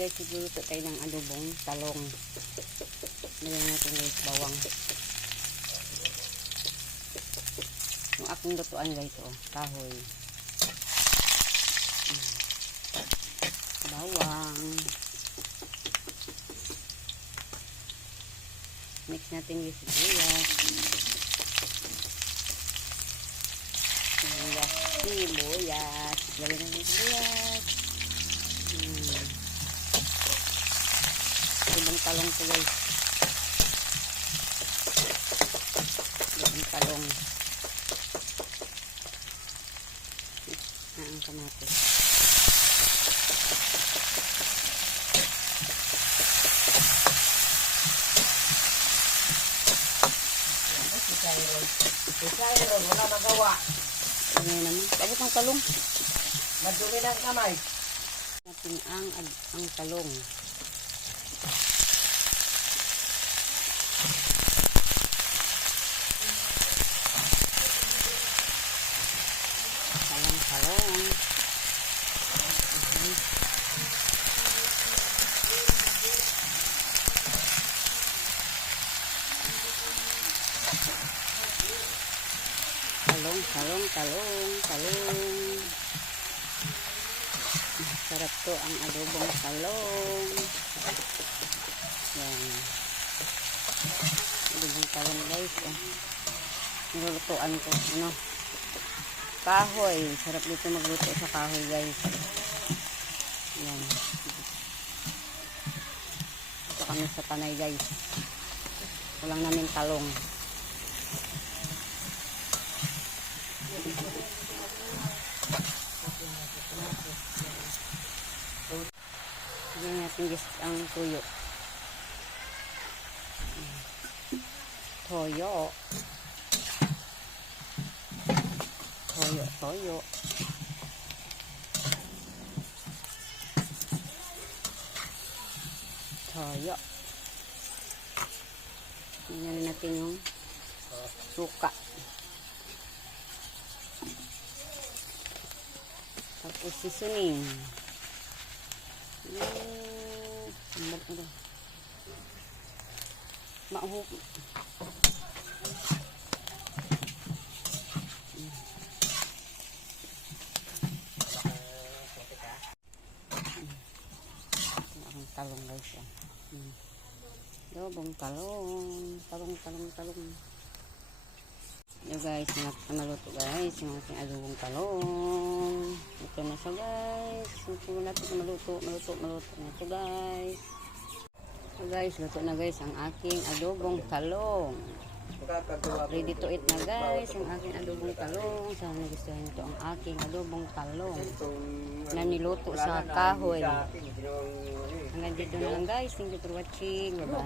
guys, magluluto tayo ng adobong talong. Lagyan natin guys bawang. Yung aking lutuan guys, oh, kahoy. Bawang. Mix natin guys sibuyas. Sibuyas. Lagyan natin sibuyas. Ibang talong ko guys. Ibang talong. Ang kamatis. Isairon, wala magawa. Ano naman? Abot ang talong. Madumi ng kamay. Natin ang talong. Talong. Talong. Sarap to ang adobong talong. Yan. Adobong talong guys. Nilulutuan ko. Kahoy. Sarap dito magluto sa kahoy guys. Yan. Ito kami sa panay guys. Walang namin talong. Lagyan natin guys ang tuyo. Toyo. Tingnan natin yung suka. Tapos seasoning. Mahuk. Talong guys. Adobong talong. Yo guys, naluto guys yung ating adobong talong. Ito na siya guys. Ito natin maluto na ito guys. So guys, luto na guys ang aking adobong talong. Ready to eat na guys ang aking adobong talong. Sana nagustuhan nito ang aking adobong talong na niluto sa kahoy. Hanggang dito na lang guys. Thank you for watching. Bye bye.